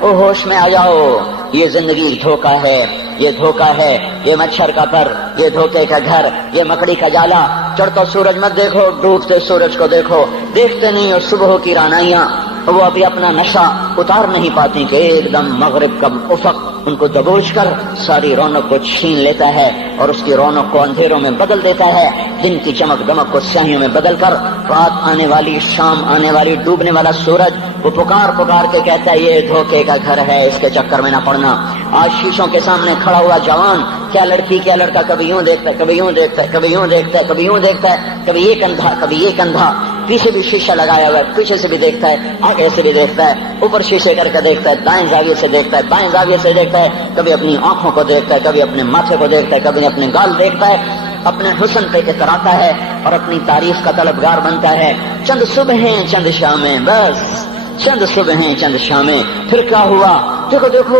او ہوش میں آ جاؤ، یہ زندگی دھوکا ہے، یہ دھوکا ہے، یہ مچھر کا پر، یہ دھوکے کا گھر، یہ مکڑی کا جالا۔ چڑھتا سورج مت دیکھو، ڈوبتے سورج کو دیکھو، دیکھتے نہیں اور صبح کی رانائیاں وہ ابھی اپنا نشہ اتار نہیں پاتی کہ ایک دم مغرب کا افق ان کو دبوچ کر ساری رونق کو چھین لیتا ہے اور اس کی رونق کو اندھیروں میں بدل دیتا ہے، دن کی چمک دمک کو سیاہیوں میں بدل کر رات آنے والی، شام آنے والی، ڈوبنے والا سورج وہ پکار پکار کے کہتا ہے یہ دھوکے کا گھر ہے، اس کے چکر میں نہ پڑنا۔ آج شیشوں کے سامنے کھڑا ہوا جوان کیا لڑکی کیا لڑکا کبھی یوں دیکھتا ہے، کبھی یوں دیکھتا ہے، کبھی یوں دیکھتا ہے، کبھی یوں دیکھتا ہے، کبھی ایک اندھا کبھی ایک اندھا، پیچھے بھی شیشہ لگایا ہوا ہے، پیچھے سے بھی دیکھتا ہے، آگے سے بھی دیکھتا ہے، اوپر شیشے کر کے دیکھتا ہے، دائیں زاویے سے دیکھتا ہے، بائیں زاویے سے دیکھتا ہے، کبھی اپنی آنکھوں کو دیکھتا ہے، کبھی اپنے ماتھے کو دیکھتا ہے، کبھی اپنے گال دیکھتا ہے، اپنے حسن پہ اتراتا ہے اور اپنی تعریف کا طلبگار بنتا ہے۔ چند صبحیں چند شامیں، بس چند صبحیں چند شامیں، پھر کیا ہوا؟ دیکھو دیکھو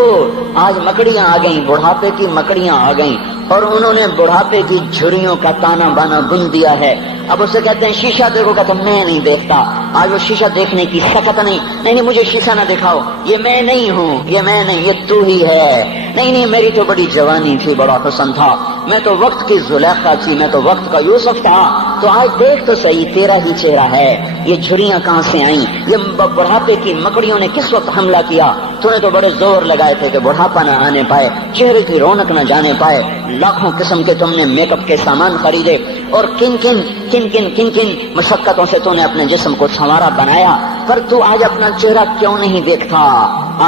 آج مکڑیاں آ گئیں، بڑھاپے کی مکڑیاں آ گئیں اور انہوں نے بڑھاپے کی جھریوں کا تانا بانا بن دیا ہے۔ اب اسے کہتے ہیں شیشہ دیکھو، کہ تو میں نہیں دیکھتا۔ آج وہ شیشہ دیکھنے کی سکت نہیں، مجھے شیشہ نہ دکھاؤ، یہ میں نہیں ہوں، یہ میں نہیں، یہ تو ہی ہے۔ نہیں میری تو بڑی جوانی تھی، بڑا حسن تھا، میں تو وقت کی زلیخا تھی، میں تو وقت کا یوسف تھا۔ تو آج دیکھ تو صحیح، تیرا ہی چہرہ ہے، یہ جھریاں کہاں سے آئیں؟ یہ بڑھاپے کی مکڑیوں نے کس وقت حملہ کیا؟ تو نے تو بڑے زور لگائے تھے کہ بڑھاپا نہ آنے پائے، چہرے کی رونق نہ جانے پائے، لاکھوں قسم کے تم نے میک اپ کے سامان خریدے اور کن کن مشقتوں سے تو نے اپنے جسم کو سنوارا بنایا، پر تو آج اپنا چہرہ کیوں نہیں دیکھتا؟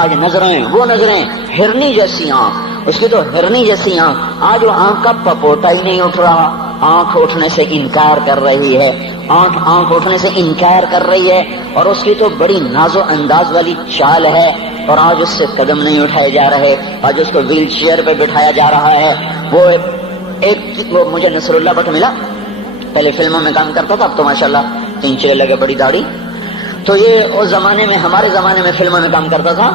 آج نظریں، وہ نظریں ہرنی جیسی آنکھ، اس کی تو ہرنی جیسی آنکھ، آج وہ آنکھ کا پپوٹا ہی نہیں اٹھ رہا، آنکھ اٹھنے سے انکار کر رہی ہے، آنکھ اٹھنے سے انکار کر رہی ہے، اور اس کی تو بڑی ناز و انداز والی چال ہے، اور آج اس سے قدم نہیں اٹھائے جا رہے، آج اس کو ویل چیئر پہ بٹھایا جا رہا ہے۔ وہ مجھے نصر اللہ بٹ ملا، پہلے فلموں میں کام کرتا تھا، اب تو ماشاءاللہ 3 چیرے لگے، بڑی داڑھی۔ تو یہ اس زمانے میں، ہمارے زمانے میں فلموں میں کام کرتا تھا،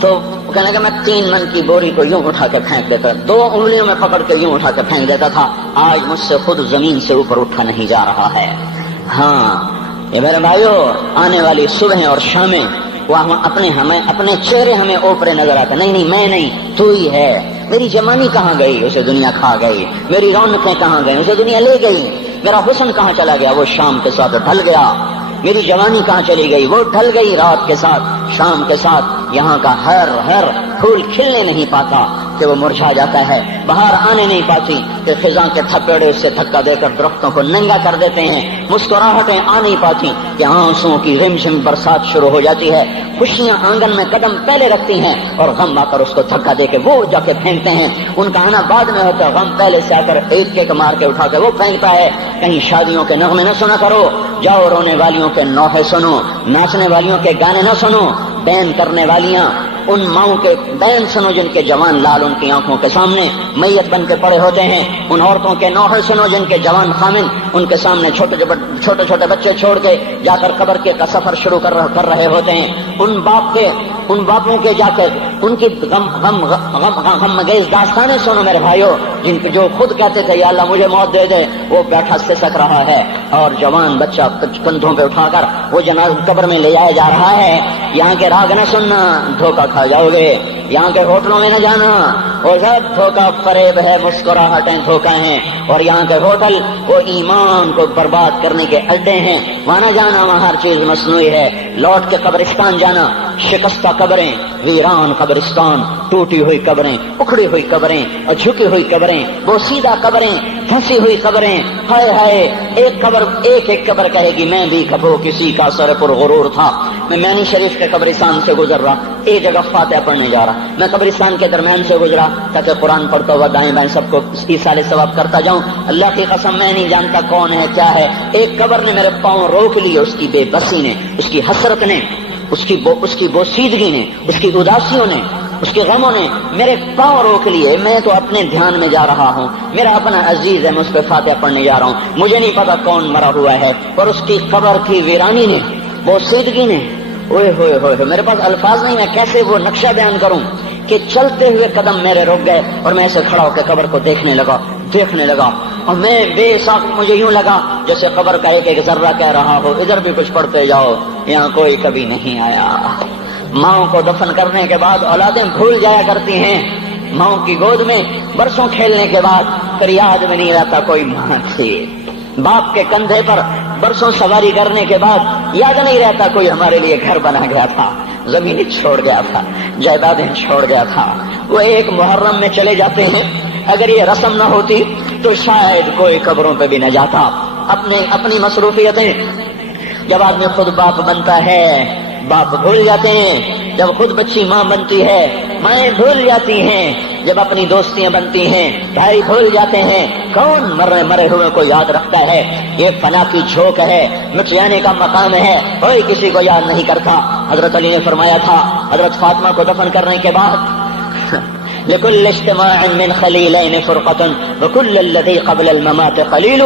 تو کہنے لگا میں 3 من کی بوری کو یوں اٹھا کے پھینک دیتا، 2 انگلیوں میں پکڑ کے یوں اٹھا کے پھینک دیتا تھا، آج مجھ سے خود زمین سے اوپر اٹھا نہیں جا رہا ہے۔ ہاں یہ میرے بھائیو، آنے والی صبح اور شامیں وہ اپنے چہرے ہمیں اوپرے نظر آتے، نہیں میں نہیں، تو ہی ہے۔ میری جوانی کہاں گئی؟ اسے دنیا کھا گئی۔ میری رونقیں کہاں گئی؟ اسے دنیا لے گئی۔ میرا حسن کہاں چلا گیا؟ وہ شام کے ساتھ ڈھل گیا۔ میری جوانی کہاں چلی گئی؟ وہ ڈھل گئی رات کے ساتھ، شام کے ساتھ۔ یہاں کا ہر پھول کھلنے نہیں پاتا کہ وہ مرجھا جاتا ہے، بہار آنے نہیں پاتی کہ خزاں کے تھپیڑے اس سے دھکا دے کر درختوں کو ننگا کر دیتے ہیں، مسکراہٹیں آ نہیں پاتی کہ آنسوؤں کی رمجم برسات شروع ہو جاتی ہے، خوشیاں آنگن میں قدم پہلے رکھتی ہیں اور غم آ کر اس کو دھکا دے کے وہ جا کے پھینکتے ہیں۔ ان کا آنا بعد میں ہوتا ہے، غم پہلے سے آ کر ایک مار کے اٹھا کے وہ پھینکتا ہے۔ کہیں شادیوں کے نغمے نہ سنا کرو، جاؤ رونے والیوں کے نوحے سنو، ناچنے والیوں کے گانے نہ سنو، بین کرنے والیاں ان ماؤں کے بین سنو جن کے جوان لال ان کی آنکھوں کے سامنے میت بن کے پڑے ہوتے ہیں، ان عورتوں کے نوحے سنو جن کے جوان خامن ان کے سامنے چھوٹے چھوٹے بچے چھوڑ کے جا کر قبر کے کا سفر شروع کر رہے ہوتے ہیں، ان باپوں کے جا کر ان کی غم گیز داستانیں سنو میرے بھائیو، جن کے جو خود کہتے تھے یا اللہ مجھے موت دے دے، وہ بیٹھا سسک رہا ہے اور جوان بچہ کندھوں پہ اٹھا کر وہ جنازہ قبر میں لے جایا جا رہا ہے۔ یہاں کے راگ نہ سننا، دھوکہ کھا جاؤ گے، یہاں کے ہوٹلوں میں نہ جانا، وہ سب دھوکہ فریب ہے، مسکراہٹیں دھوکہ ہیں، اور یہاں کے ہوٹل وہ ایمان کو برباد کرنے کے اڈے ہیں، وہاں نہ جانا، وہاں ہر چیز مصنوعی ہے۔ لوٹ کے قبرستان جانا، شکستہ قبریں، ویران قبرستان، ٹوٹی ہوئی قبریں، اکھڑی ہوئی قبریں اور جھکی ہوئی قبریں، بوسیدہ قبریں، پھنسی ہوئی قبریں، ہائے ہائے، ایک قبر کہے گی میں بھی کبھو کسی کا سر پر غرور تھا۔ میں مینی شریف کے قبرستان سے گزر رہا، ایک جگہ فاتحہ پڑھنے جا رہا، میں قبرستان کے درمیان سے گزرا، کہتے قرآن پڑھتا ہوا دائیں بائیں سب کو ایصال ثواب کرتا جاؤں، اللہ کی قسم میں نہیں جانتا کون ہے کیا ہے، ایک قبر نے میرے پاؤں روک لیے، اس کی بے بسی نے، اس کی حسرت نے، اس کی بوسیدگی نے، اس کی اداسیوں نے، اس کے غموں نے میرے پاؤں روک لیے۔ میں تو اپنے دھیان میں جا رہا ہوں، میرا اپنا عزیز ہے، میں اس پہ فاتحہ پڑھنے جا رہا ہوں، مجھے نہیں پتا کون مرا ہوا ہے، اور اس کی قبر کی ویرانی نے، بوسیدگی نے، اوئے ہوئے ہوئے، میرے پاس الفاظ نہیں، میں کیسے وہ نقشہ بیان کروں کہ چلتے ہوئے قدم میرے رک گئے اور میں ایسے کھڑا ہو کے قبر کو دیکھنے لگا، اور میں بے ساکھ، مجھے یوں لگا جیسے قبر کا ایک ذرہ کہہ رہا ہو ادھر بھی کچھ پڑھتے جاؤ، یہاں کوئی کبھی نہیں آیا، ماؤں کو دفن کرنے کے بعد اولادیں بھول جایا کرتی ہیں، ماؤں کی گود میں برسوں کھیلنے کے بعد پھر یاد میں نہیں رہتا کوئی ماں تھی، باپ کے کندھے پر برسوں سواری کرنے کے بعد یاد نہیں رہتا کوئی ہمارے لیے گھر بنا گیا تھا، زمین چھوڑ گیا تھا، جائیدادیں چھوڑ گیا تھا، وہ ایک محرم میں چلے جاتے ہیں۔ اگر یہ رسم نہ ہوتی تو شاید کوئی قبروں پہ بھی نہ جاتا۔ اپنی مصروفیتیں، جب آدمی خود باپ بنتا ہے باپ بھول جاتے ہیں، جب خود بچی ماں بنتی ہے مائیں بھول جاتی ہیں، جب اپنی دوستیاں بنتی ہیں بھائی بھول جاتے ہیں، کون مرے ہوئے کو یاد رکھتا ہے؟ یہ فنا کی جھوک ہے، مٹ جانے کا مقام ہے، کوئی کسی کو یاد نہیں کرتا۔ حضرت علی نے فرمایا تھا حضرت فاطمہ کو دفن کرنے کے بعد لكل اجتماع من خلیلین فرقۃ وكل الذی قبل الممات قلیل۔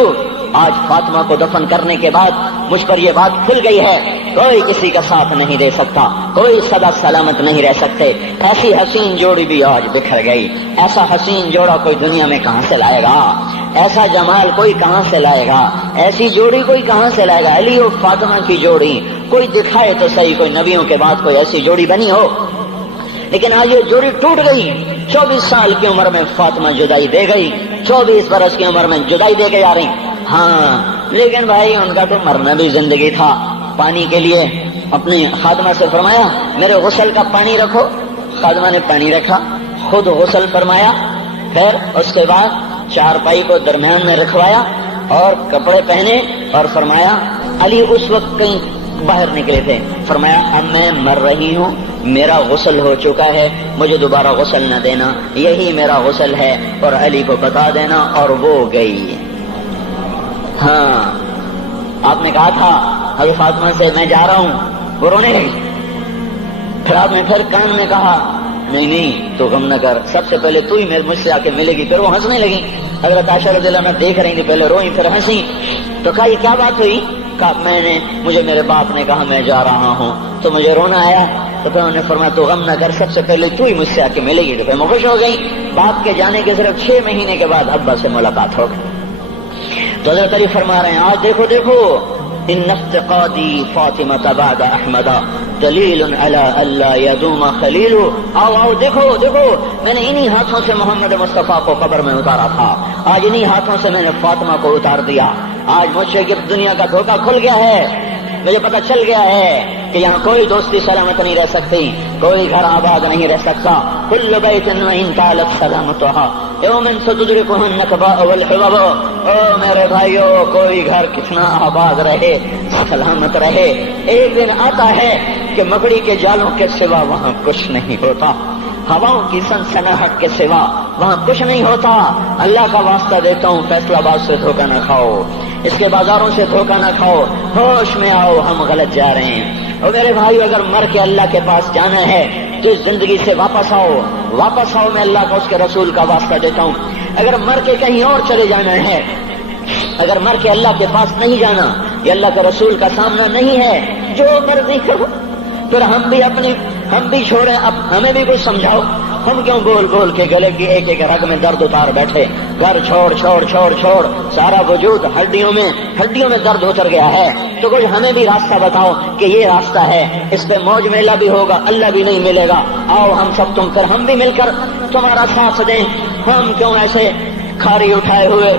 آج فاطمہ کو دفن کرنے کے بعد مجھ پر یہ بات کھل گئی ہے، کوئی کسی کا ساتھ نہیں دے سکتا، کوئی سدا سلامت نہیں رہ سکتے۔ ایسی حسین جوڑی بھی آج بکھر گئی، ایسا حسین جوڑا کوئی دنیا میں کہاں سے لائے گا؟ ایسا جمال کوئی کہاں سے لائے گا؟ ایسی جوڑی کوئی کہاں سے لائے گا؟ علی اور فاطمہ کی جوڑی کوئی دکھائے تو صحیح، کوئی نبیوں کے بعد کوئی ایسی جوڑی بنی ہو۔ لیکن آج یہ جوڑی ٹوٹ گئی۔ 24 سال کی عمر میں فاطمہ جدائی دے گئی، 24 برس کی عمر میں جدائی دے کے جا رہی۔ ہاں لیکن بھائی ان کا تو مرنا بھی زندگی تھا۔ پانی کے لیے اپنی خادمہ سے فرمایا میرے غسل کا پانی رکھو، خادمہ نے پانی رکھا، خود غسل فرمایا، پھر اس کے بعد چارپائی کو درمیان میں رکھوایا اور کپڑے پہنے اور فرمایا علی اس وقت کہیں باہر نکلے تھے، فرمایا اب میں مر رہی ہوں، میرا غسل ہو چکا ہے، مجھے دوبارہ غسل نہ دینا، یہی میرا غسل ہے اور علی کو بتا دینا، اور وہ گئی۔ ہاں آپ نے کہا تھا حضرت فاطمہ سے میں جا رہا ہوں، وہ رونے لگی، پھر آپ نے پھر کان میں کہا نہیں تو غم نہ کر، سب سے پہلے تو ہی مجھ سے آ کے ملے گی۔ پھر وہ ہنسنے لگی، حضرت عائشہ رضی اللہ عنہا دیکھ رہی تھی، پہلے روئی پھر ہنسی، تو کہا یہ کیا بات ہوئی؟ کہا مجھے میرے باپ نے کہا میں جا رہا ہوں تو مجھے رونا آیا، تو پھر انہوں نے فرمایا تو غم نہ کر، سب سے پہلے تو ہی مجھ سے آ کے ملے گی۔ تو پھر میں خوش ہو گئی۔ باپ کے جانے کے صرف 6 مہینے کے بعد ابا سے ملاقات ہو گئی۔ تو حضرت علی فرما رہے ہیں آج دیکھو دیکھو ان افتقادی فاطمہ بعد احمد دلیل علی اللہ یدوم خلیل۔ آؤ آؤ دیکھو دیکھو، میں نے انہی ہاتھوں سے محمد مصطفیٰ کو قبر میں اتارا تھا، آج انہی ہاتھوں سے میں نے فاطمہ کو اتار دیا۔ آج مجھ سے کہ دنیا کا دھوکہ کھل گیا ہے، مجھے پتہ چل گیا ہے کہ یہاں کوئی دوستی سلامت نہیں رہ سکتی، کوئی گھر آباد نہیں رہ سکتا۔ کل بیت وان طالت سلامتها یوما ستدرکہ النکباء والحباب۔ او میرے بھائیو، کوئی گھر کتنا آباد رہے، سلامت رہے، ایک دن آتا ہے کہ مکڑی کے جالوں کے سوا وہاں کچھ نہیں ہوتا، ہواؤں کی سنسناہٹ کے سوا وہاں کچھ نہیں ہوتا۔ اللہ کا واسطہ دیتا ہوں فیصلہ آباد سے دھوکہ نہ کھاؤ، اس کے بازاروں سے دھوکہ نہ کھاؤ، ہوش میں آؤ، ہم غلط جا رہے ہیں۔ اور میرے بھائی اگر مر کے اللہ کے پاس جانا ہے تو اس زندگی سے واپس آؤ، واپس آؤ، میں اللہ کا اس کے رسول کا واسطہ دیتا ہوں۔ اگر مر کے کہیں اور چلے جانا ہے، اگر مر کے اللہ کے پاس نہیں جانا، یہ اللہ کے رسول کا سامنا نہیں ہے، جو مرضی کرو، پھر ہم بھی چھوڑیں، اب ہمیں بھی کچھ سمجھاؤ، ہم کیوں بول بول کے گلے کی ایک ایک رگ میں درد اتار بیٹھے؟ گھر چھوڑ چھوڑ چھوڑ چھوڑ، سارا وجود ہڈیوں میں درد اتر گیا ہے، تو کوئی ہمیں بھی راستہ بتاؤ کہ یہ راستہ ہے، اس پہ موج میلہ بھی ہوگا، اللہ بھی نہیں ملے گا، آؤ ہم سب تم کر ہم بھی مل کر تمہارا ساتھ دیں۔ ہم کیوں ایسے کھاری اٹھائے ہوئے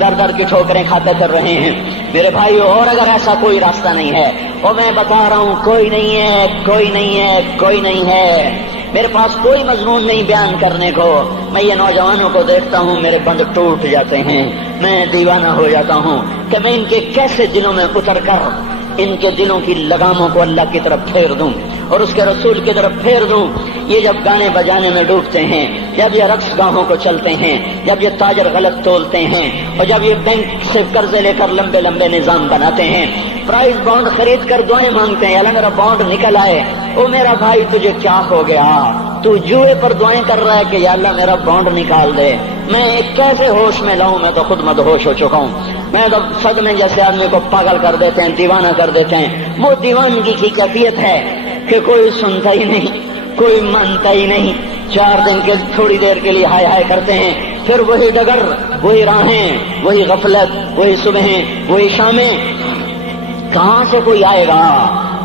در در کی ٹھوکریں کھاتے کر رہے ہیں؟ میرے بھائیو، اور اگر ایسا کوئی راستہ نہیں ہے، اور میں بتا رہا ہوں کوئی نہیں ہے، کوئی نہیں ہے، کوئی نہیں ہے، میرے پاس کوئی مضمون نہیں بیان کرنے کو، میں یہ نوجوانوں کو دیکھتا ہوں میرے بند ٹوٹ جاتے ہیں، میں دیوانہ ہو جاتا ہوں کہ میں ان کے کیسے دلوں میں اتر کر ان کے دلوں کی لگاموں کو اللہ کی طرف پھیر دوں اور اس کے رسول کی طرف پھیر دوں۔ یہ جب گانے بجانے میں ڈوبتے ہیں، جب یہ رقص گاہوں کو چلتے ہیں، جب یہ تاجر غلط تولتے ہیں، اور جب یہ بینک سے قرضے لے کر لمبے لمبے نظام بناتے ہیں، پرائز بانڈ خرید کر دعائیں مانگتے ہیں اللہ میرا بانڈ نکل آئے، او میرا بھائی تجھے کیا ہو گیا؟ تو جوئے پر دعائیں کر رہا ہے کہ یا اللہ میرا بانڈ نکال دے۔ میں کیسے ہوش میں لاؤں؟ میں تو خود مدہوش ہو چکا ہوں۔ میں تو صدمے جیسے آدمی کو پاگل کر دیتے ہیں، دیوانہ کر دیتے ہیں۔ وہ دیوانگی کی کیفیت ہے کہ کوئی سنتا ہی نہیں، کوئی مانتا ہی نہیں، 4 دن کے تھوڑی دیر کے لیے ہائے ہائے کرتے ہیں، پھر وہی ڈگر، وہی راہیں، وہی غفلت، وہی صبحیں، وہی شامیں۔ کہاں سے کوئی آئے گا؟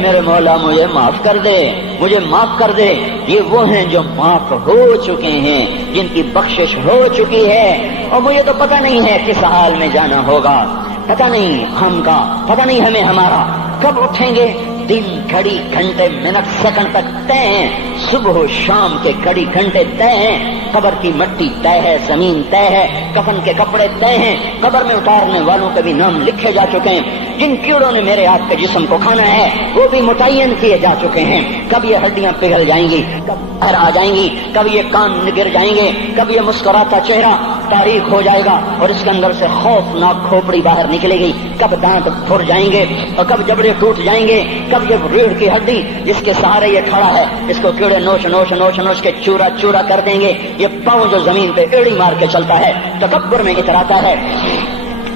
میرے مولا مجھے معاف کر دے، مجھے معاف کر دے۔ یہ وہ ہیں جو معاف ہو چکے ہیں، جن کی بخشش ہو چکی ہے، اور مجھے تو پتہ نہیں ہے کس حال میں جانا ہوگا، پتہ نہیں ہم کا، پتہ نہیں ہمیں ہمارا کب اٹھیں گے۔ دن گھڑی گھنٹے منٹ سیکنڈ تک طے ہیں، صبح و شام کے گھڑی گھنٹے طے ہیں، قبر کی مٹی طے ہے، زمین طے ہے، کفن کے کپڑے طے ہیں، قبر میں اتارنے والوں کے بھی نام لکھے جا چکے ہیں۔ جن کیڑوں نے میرے آپ کے جسم کو کھانا ہے وہ بھی متعین کیے جا چکے ہیں۔ کب یہ ہڈیاں پگھل جائیں گی، کب باہر آ جائیں گی، کب یہ کان گر جائیں گے، کب یہ مسکراتا چہرہ تاریخ ہو جائے گا اور اس کے اندر سے خوفناک کھوپڑی باہر نکلے گی، کب دانت پھر جائیں گے اور کب جبڑے ٹوٹ جائیں گے، کب یہ ریڑھ کی ہڈی جس کے سہارے یہ کھڑا ہے اس کو کیڑے نوچ نوچ نوچ نوچ کے چورا چورا کر دیں گے۔ یہ پاؤں جو زمین پہ ایڑی مار کے چلتا ہے، تکبر میں اتراتا ہے،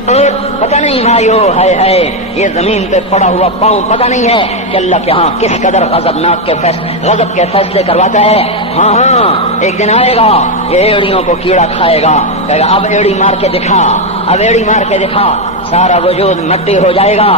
اور پتہ نہیں بھائیو ہے یہ زمین پہ پڑا ہوا پاؤں پتہ نہیں ہے کہ اللہ کے ہاں کس قدر غضب کے فیصلے کرواتا ہے۔ ہاں ایک دن آئے گا یہ ایڑیوں کو کیڑا کھائے گا، کہے گا اب ایڑی مار کے دکھا، اب ایڑی مار کے دکھا، سارا وجود مٹی ہو جائے گا،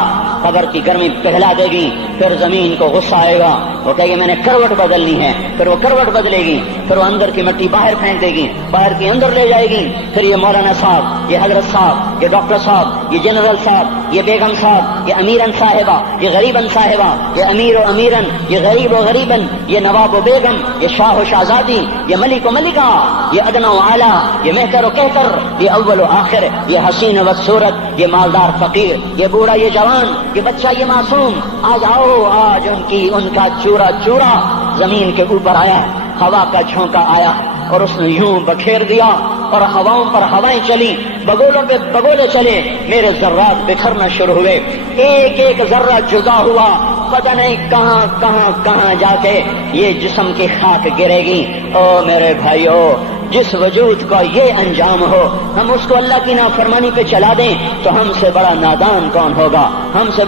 قبر کی گرمی پگھلا دے گی، پھر زمین کو غصہ آئے گا، وہ کہے گی میں نے کروٹ بدلنی ہے، پھر وہ کروٹ بدلے گی، پھر وہ اندر کی مٹی باہر پھینک دے گی، باہر کی اندر لے جائے گی، پھر یہ مولانا صاحب، یہ حضرت صاحب، یہ ڈاکٹر صاحب، یہ جنرل صاحب، یہ بیگم صاحب، یہ امیرن صاحبہ، یہ غریبن صاحبہ، یہ امیر و امیرن، یہ غریب و غریبن، یہ نواب و بیگم، یہ شاہ و شہزادی، یہ ملک و ملکہ، یہ ادنا و اعلیٰ، یہ مہتر و کہتر، یہ اول و آخر، یہ حسین و صورت، یہ مالدار فقیر، یہ بوڑھا یہ جوان، یہ بچہ یہ معصوم، آج آؤ، آج ان کا چورا چورا زمین کے اوپر آیا، ہوا کا جھونکا آیا اور اس نے یوں بکھیر دیا اور ہواؤں پر ہوائیں چلی، بگولوں پہ بگولے چلے، میرے ذرات بکھرنا شروع ہوئے، ایک ایک ذرہ جدا ہوا، پتہ نہیں کہاں کہاں کہاں جا کے یہ جسم کی خاک گرے گی۔ او میرے بھائیو، جس وجود کا یہ انجام ہو، ہم اس کو اللہ کی نافرمانی پہ چلا دیں تو ہم سے بڑا نادان کون ہوگا، ہم سے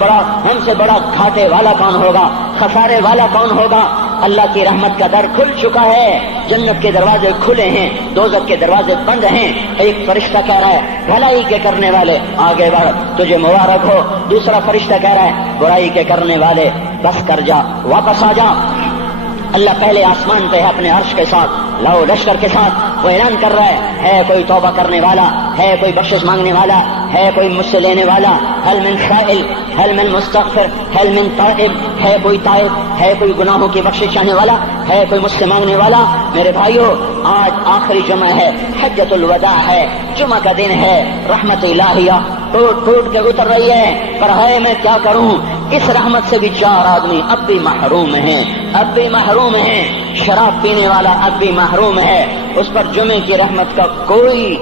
بڑا گھاٹے والا کون ہوگا، خسارے والا کون ہوگا۔ اللہ کی رحمت کا در کھل چکا ہے، جنت کے دروازے کھلے ہیں، دوزخ کے دروازے بند ہیں۔ ایک فرشتہ کہہ رہا ہے بھلائی کے کرنے والے آگے بڑھ، تجھے مبارک ہو۔ دوسرا فرشتہ کہہ رہا ہے برائی کے کرنے والے بس کر جا، واپس آ جا۔ اللہ پہلے آسمان پہ ہے اپنے عرش کے ساتھ، لاؤ لشکر کے ساتھ، وہ اعلان کر رہا ہے کوئی توبہ کرنے والا، ہے کوئی بخشش مانگنے والا، ہے کوئی مجھ سے لینے والا، هل من سائل، هل من مستغفر، هل من تائب، ہے کوئی تائب، ہے کوئی گناہوں کی بخشش چاہنے والا، ہے کوئی مجھ سے مانگنے والا۔ میرے بھائیو، آج آخری جمعہ ہے، حجۃ الوداع ہے، جمعہ کا دن ہے، رحمت الہیہ ٹوٹ ٹوٹ کے اتر رہی ہے، پر ہے میں کیا کروں، اس رحمت سے بھی 4 آدمی اب بھی محروم ہیں، اب بھی محروم ہیں۔ شراب پینے والا اب بھی محروم ہے، اس پر جمعے کی رحمت کا کوئی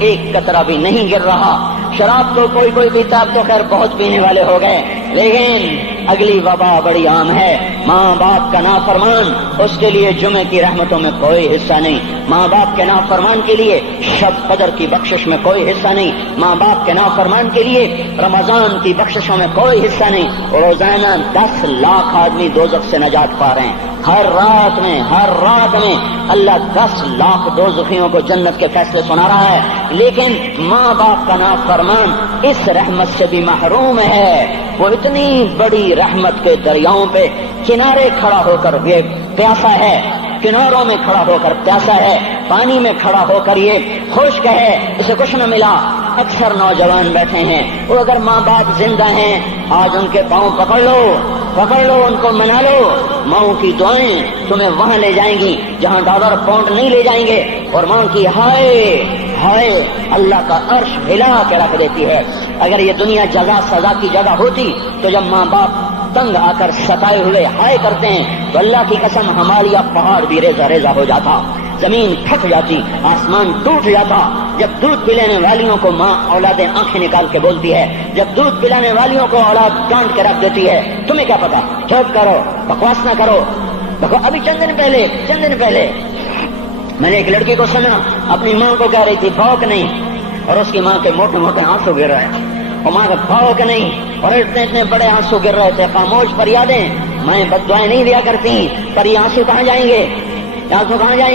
ایک قطرہ بھی نہیں گر رہا۔ شراب تو کوئی پیتا، اب تو خیر بہت پینے والے ہو گئے، لیکن اگلی وبا بڑی عام ہے، ماں باپ کا نافرمان، اس کے لیے جمعے کی رحمتوں میں کوئی حصہ نہیں، ماں باپ کے نافرمان کے لیے شب قدر کی بخشش میں کوئی حصہ نہیں، ماں باپ کے نافرمان کے لیے رمضان کی بخششوں میں کوئی حصہ نہیں۔ روزانہ 10 لاکھ آدمی دوزخ سے نجات پا رہے ہیں، ہر رات میں اللہ 10 لاکھ دوزخیوں کو جنت کے فیصلے سنا رہا ہے، لیکن ماں باپ کا نافرمان اس رحمت سے بھی محروم ہے۔ وہ اتنی بڑی رحمت کے دریاؤں پہ کنارے کھڑا ہو کر یہ پیاسا ہے، کناروں میں کھڑا ہو کر پیاسا ہے، پانی میں کھڑا ہو کر یہ خشک ہے، اسے کچھ نہ ملا۔ اکثر نوجوان بیٹھے ہیں، وہ اگر ماں باپ زندہ ہیں آج ان کے پاؤں پکڑ لو، ان کو منا لو، ماؤں کی دعائیں تمہیں وہاں لے جائیں گی جہاں ڈالر پاؤنڈ نہیں لے جائیں گے، اور ماں کی ہائے اللہ کا عرش ہلا کے رکھ دیتی ہے۔ اگر یہ دنیا جزا سزا کی جگہ ہوتی تو جب ماں باپ تنگ آ کر ستائے ہوئے ہائے کرتے ہیں تو اللہ کی قسم ہمارا پہاڑ بھی ریزہ ریزہ ہو جاتا، زمین پھٹ جاتی، آسمان ٹوٹ جاتا۔ جب دودھ پلانے والیوں کو ماں اولادیں آنکھیں نکال کے بولتی ہے، جب دودھ پلانے والیوں کو اولاد ڈانٹ کے رکھ دیتی ہے، تمہیں کیا پتا، چپ کرو، بکواس نہ کرو۔ ابھی چند دن پہلے میں نے ایک لڑکی کو سنا، اپنی ماں کو کہہ رہی تھی بھوک نہیں، اور اس کی ماں کے موٹے موٹے آنسو گر رہے ہیں، اور ماں کا بھوک نہیں، اور اتنے بڑے آنسو گر رہے تھے۔ خاموش فریادیں، میں بد دعائیں نہیں دیا کرتی، پر یہ آنسو کہاں جائیں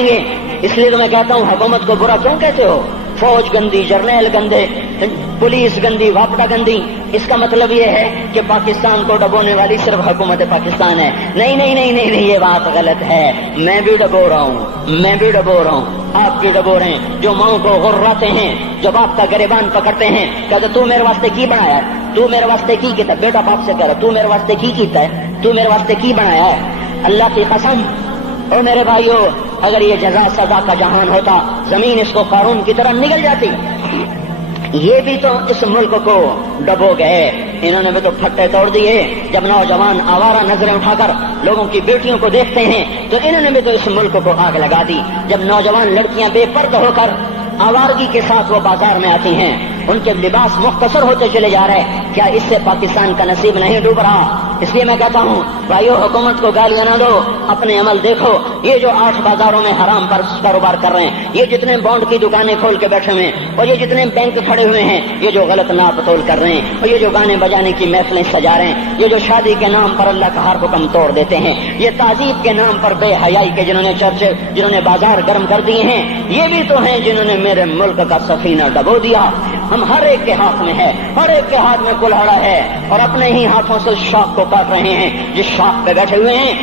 گے، اس لیے تو میں کہتا ہوں حکومت کو برا کیوں کہتے ہو، فوج گندی، جرنیل گندے، پولیس گندی، واپڈا گندی، اس کا مطلب یہ ہے کہ پاکستان کو ڈبونے والی صرف حکومت پاکستان ہے. نہیں نہیں نہیں نہیں نہیں، یہ بات غلط ہے. میں بھی ڈبو رہا ہوں، میں بھی ڈبو رہا ہوں، آپ بھی ڈبو رہے ہیں. جو ماؤں کو غراتے ہیں، جو باپ کا گریبان پکڑتے ہیں، کہتے تو میرے واسطے کی بنایا ہے، تو میرے واسطے کی کیتا ہے. بیٹا باپ سے کہہ رہا تو میرے واسطے کی کیتا ہے، تو میرے واسطے کی بنایا ہے. اللہ کی قسم او میرے بھائیو، اگر یہ جزا سزا کا جہان ہوتا، زمین اس کو قارون کی طرح نگل جاتی. یہ بھی تو اس ملک کو ڈبو گئے، انہوں نے بھی تو پھٹے توڑ دیے. جب نوجوان آوارہ نظریں اٹھا کر لوگوں کی بیٹیوں کو دیکھتے ہیں تو انہوں نے بھی تو اس ملک کو آگ لگا دی. جب نوجوان لڑکیاں بے پردہ ہو کر آوارگی کے ساتھ وہ بازار میں آتی ہیں، ان کے لباس مختصر ہوتے چلے جا رہے ہیں، کیا اس سے پاکستان کا نصیب نہیں ڈوب رہا؟ اس لیے میں کہتا ہوں بھائیو، حکومت کو گالیاں نہ دو، اپنے عمل دیکھو. یہ جو 8 بازاروں میں حرام پر کاروبار کر رہے ہیں، یہ جتنے بانڈ کی دکانیں کھول کے بیٹھے ہوئے ہیں، اور یہ جتنے بینک کھڑے ہوئے ہیں، یہ جو غلط ناپ تول کر رہے ہیں، اور یہ جو گانے بجانے کی محفلیں سجا رہے ہیں، یہ جو شادی کے نام پر اللہ کا ہر حکم توڑ دیتے ہیں، یہ تعذیب کے نام پر بے حیائی کے جنہوں نے چرچے، جنہوں نے بازار گرم کر دیے ہیں، یہ بھی تو ہیں جنہوں نے میرے ملک کا سفینہ ڈبو دیا. ہم ہر ایک کے ہاتھ میں ہے، ہر ایک کے ہاتھ میں کلہاڑا ہے، اور اپنے ہی ہاتھوں سے شاخ کو کاٹ رہے ہیں جس شاخ پہ بیٹھے ہوئے ہیں.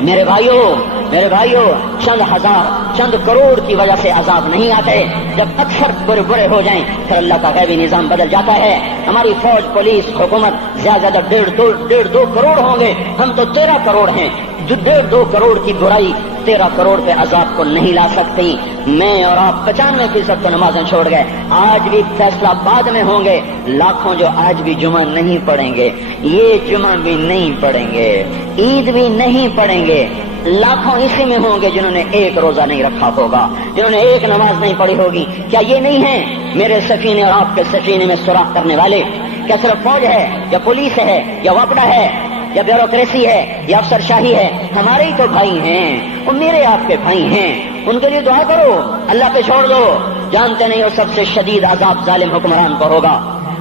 میرے بھائیوں، چند ہزار، چند کروڑ کی وجہ سے عذاب نہیں آتے. جب اکثر برے ہو جائیں پھر اللہ کا غیبی نظام بدل جاتا ہے. ہماری فوج، پولیس، حکومت زیادہ 1.5-2 کروڑ ہوں گے، ہم تو 13 کروڑ ہیں. جو 1.5-2 کروڑ کی برائی 13 کروڑ پہ عذاب کو نہیں لا سکتی. میں اور آپ 95% تو نمازیں چھوڑ گئے، آج بھی فیصلہ بعد میں ہوں گے. لاکھوں جو آج بھی جمعہ نہیں پڑھیں گے، یہ جمعہ بھی نہیں پڑھیں گے، عید بھی نہیں پڑھیں گے. لاکھوں اسی میں ہوں گے جنہوں نے ایک روزہ نہیں رکھا ہوگا، جنہوں نے ایک نماز نہیں پڑھی ہوگی. کیا یہ نہیں ہے میرے سفینے اور آپ کے سفینے میں سوراخ کرنے والے؟ کیا صرف فوج ہے یا پولیس ہے یا وپڈا ہے یا بیوروکریسی ہے یا افسر شاہی ہے؟ ہمارے ہی تو بھائی ہیں، وہ میرے آپ کے بھائی ہیں. ان کے لیے دعا کرو، اللہ پہ چھوڑ دو. جانتے نہیں وہ سب سے شدید عذاب ظالم حکمران کو ہوگا.